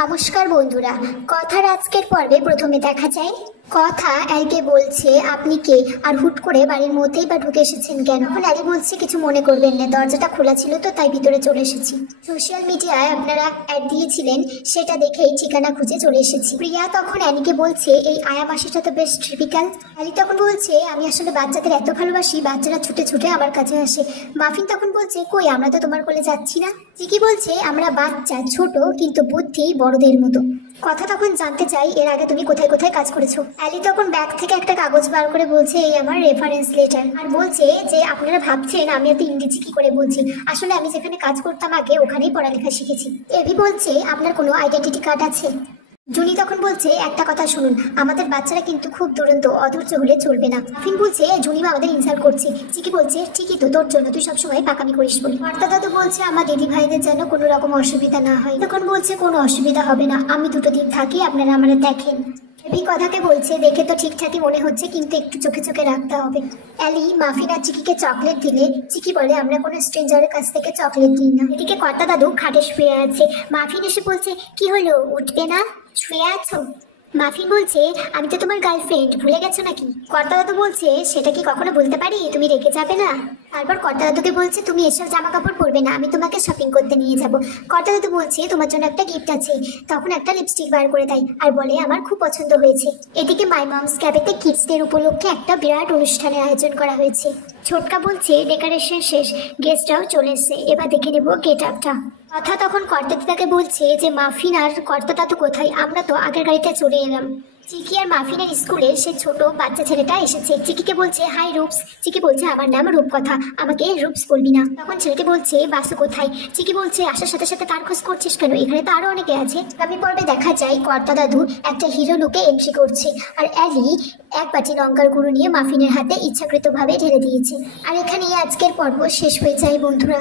নমস্কার বন্ধুরা, কথার আজকের পর্বে প্রথমে দেখা যায় কথা অ্যালিকে বলছে আপনি কে, আর হুট করে বাড়ির মধ্যেই বা ঢুকে এসেছেন কেন। এখন অ্যালি বলছে কিছু মনে করবেন না, দরজাটা খোলা ছিল তো তাই ভিতরে চলে এসেছি। সোশ্যাল মিডিয়ায় আপনারা অ্যাড দিয়েছিলেন, সেটা দেখেই ঠিকানা খুঁজে চলে এসেছি। প্রিয়া তখন অ্যানিকে বলছে এই আয়া মাসিটা তো বেশ ট্রিপিক্যাল। অ্যালি তখন বলছে আমি আসলে বাচ্চাদের এত ভালোবাসি, বাচ্চারা ছুটে ছুটে আমার কাছে আসে। মাফিন তখন বলছে কই, আমরা তো তোমার কোলে যাচ্ছি না। চিকি বলছে আমরা বাচ্চা, ছোট কিন্তু বুদ্ধি বড়দের মতো। কথা তখন জানতে চাই এর আগে তুমি কোথায় কোথায় কাজ করেছো। অ্যালি তখন ব্যাগ থেকে একটা কাগজ বার করে বলছে এই আমার রেফারেন্স লেটার, আর বলছে যে আপনারা ভাবছেন আমি এত ইংরেজি কি করে বলছি, আসলে আমি যেখানে কাজ করতাম আগে ওখানেই পড়ালেখা শিখেছি। এবি বলছে আপনার কোনো আইডেন্টিটি কার্ড আছে। জুনি তখন বলছে একটা কথা শুনুন, আমাদের বাচ্চারা কিন্তু খুব দুরন্ত, অধৈর্য হলে চলবে না। ফিন বলছে জুনি আমাদের ইনসাল্ট করছে। চিকি বলছে ঠিকই তো, তোর জন্য, তুই সবসময় পাকামি করিস বলি। কর্তা দাদু বলছে আমার দিদি ভাইদের যেন কোনো রকম অসুবিধা না হয়। তখন বলছে কোনো অসুবিধা হবে না, আমি 2 দিন থাকি, আপনারা আমাদের দেখেন। এবি কথাকে বলছে দেখে তো ঠিকঠাকই মনে হচ্ছে, কিন্তু একটু চোখে চোখে রাখতে হবে। অ্যালি মাফিন আর চিকিকে চকলেট দিলে চিকি বলে আমরা কোনো স্ট্রেঞ্জারের কাছ থেকে চকলেট দিই না। এদিকে কর্তা দাদু খাটে শুয়ে আছে। মাফিন এসে বলছে কি হলো, উঠবে না, শুয়ে আছো? মাফিন বলছে আমি তো তোমার গার্লফ্রেন্ড, ভুলে গেছো নাকি? কর্তা দাদু বলছে সেটা কি কখনো বলতে পারি, তুমি রেগে যাবে না? তারপর কর্তা দাদুকে বলছে তুমি এসব জামা কাপড় পরবে না, আমি তোমাকে শপিং করতে নিয়ে যাব। কর্তা দাদু বলছে তোমার জন্য একটা গিফট আছে। তখন একটা লিপস্টিক বার করে দেয় আর বলে আমার খুব পছন্দ হয়েছে। এদিকে মাই মমস ক্যাফেতে কিডসদের উপলক্ষে একটা বিরাট অনুষ্ঠানের আয়োজন করা হয়েছে। ছোটকা বলছে ডেকোরেশন শেষ, গেস্টরাও চলে এসছে, এবার দেখে নেবো গেট আপটা। কথা তখন কর্তা দাদাকে বলছে যে মাফিন আর কর্তা দাদু কোথায়, আমরা তো আগের গাড়িতে চলে এলাম। চিকি আর মাফিনের স্কুলে সে ছোট বাচ্চা ছেলেটা এসেছে। চিকিকে বলছে হাই রূপস। চিকি বলছে আমার নাম রূপকথা, আমাকে রূপস বলবি না। তখন ছেলেটি বলছে বাসু কোথায়। চিকি বলছে আসার সাথে সাথে তার খোঁজ করছিস কেন, এখানে তো আরো অনেকে আছে। আগামী পর্বে দেখা যায় কর্তা দাদু একটা হিরো লুকে এন্ট্রি করছে, আর অ্যালি এক বাটি লঙ্কার গুঁড়ো নিয়ে মাফিনের হাতে ইচ্ছাকৃতভাবে ঢেলে দিয়েছে। আর এখানেই আজকের পর্ব শেষ হয়ে যায় বন্ধুরা।